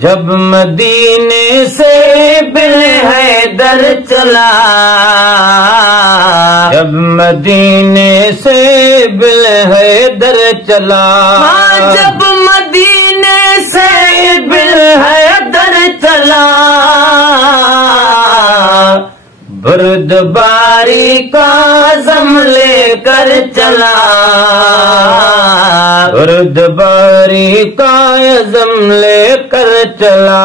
جب مدینے سے بن حیدر چلا، جب مدینے سے بن حیدر چلا، جب مدینے سے بن حیدر چلا، بردباری کا عزم لے کر چلا، بردباری کا عزم لے کر چلا،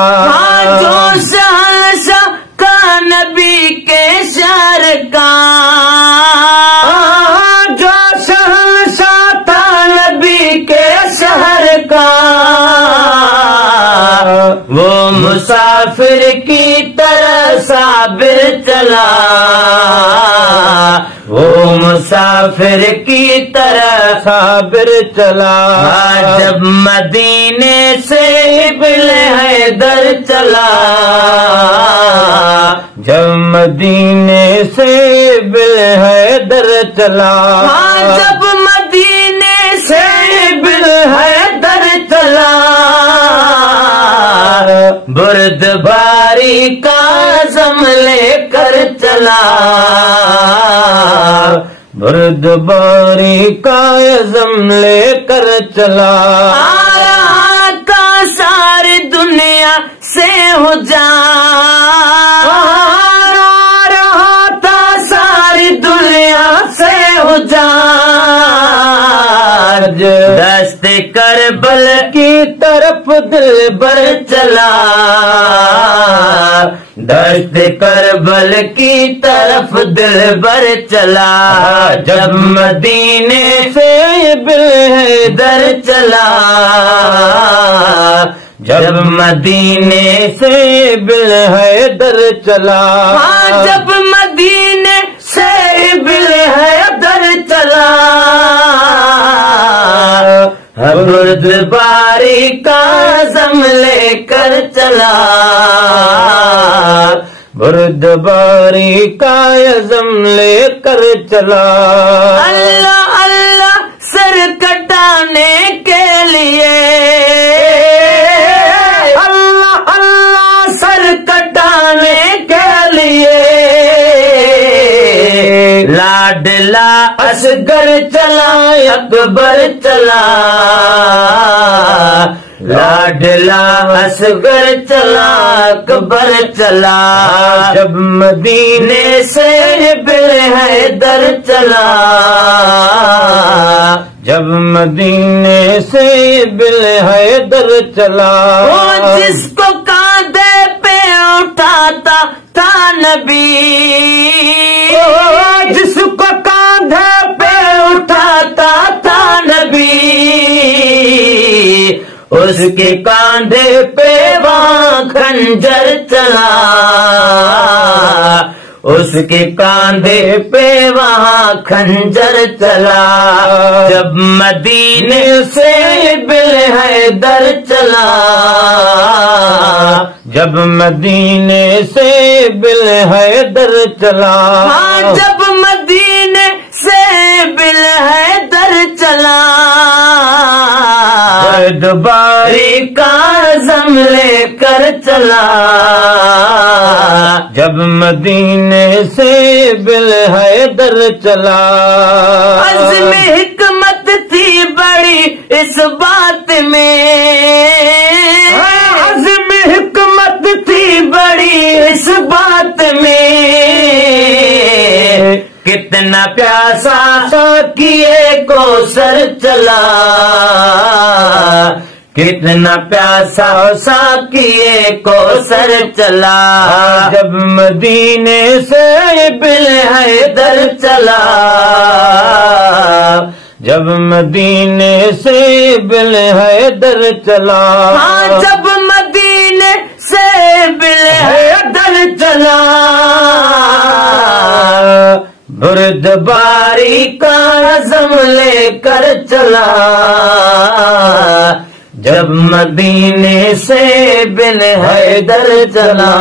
جو شہنشاہ کا نبی کے شہر کا، جو شہنشاہ تھا نبی کے شہر کا، وہ مسافر کی طرح صابر چلا، وہ مسافر کی طرح صابر چلا، جب مدینے سے بن حیدر چلا، جب مدینے سے بن حیدر چلا، جب مدینے سے بن حیدر چلا، بردباری کا عزم لے کر چلا، بردباری کا عزم لے کر چلا، آ رہا تھا ساری دنیا سے ہو جا، آ رہا تھا ساری دنیا سے ہو جا، دست کربل کی طرف دل بر چلا، دست کربل کی طرف دل بر چلا، جب مدینے سے بن حیدر چلا، جب مدینے سے بن حیدر چلا، جب مدینے سے بن حیدر چلا، بردباری کا عزم لے کر چلا، بردباری کا عزم لے کر چلا، اللہ اللہ سر کٹانے کے لیے، اللہ اللہ سر کٹانے کے لیے، لاڈلا اصغر چلا اکبر چلا، لاڈلا اصغر چلا اکبر چلا، جب مدینے سے بن حیدر چلا، جب مدینے سے بن حیدر چلا، وہ جس کو کاندھے پہ اٹھاتا تھا نبی، جس کو کاندھے پہ اٹھاتا تھا نبی، اس کے کاندھے پہ وہاں خنجر چلا، اس کے کاندھے پہ وہاں خنجر چلا، جب مدینے سے بن حیدر چلا، جب مدینے سے بن حیدر چلا، جب مدینے سے بن حیدر چلا، بردباری کا عزم لے کر چلا، جب مدینے سے بن حیدر چلا، عزم حکمت تھی بڑی اس بات میں، عزم حکمت تھی بڑی اس بات میں، کتنا پیاسا کیے کو سر چلا، کتنا پیاسا کیے کو سر چلا، جب مدینے سے بن حیدر چلا، جب مدینے سے بن حیدر چلا، جب مدینے سے بن حیدر چلا، بردباری کا عزم لے کر چلا، جب مدینے سے بن حیدر چلا۔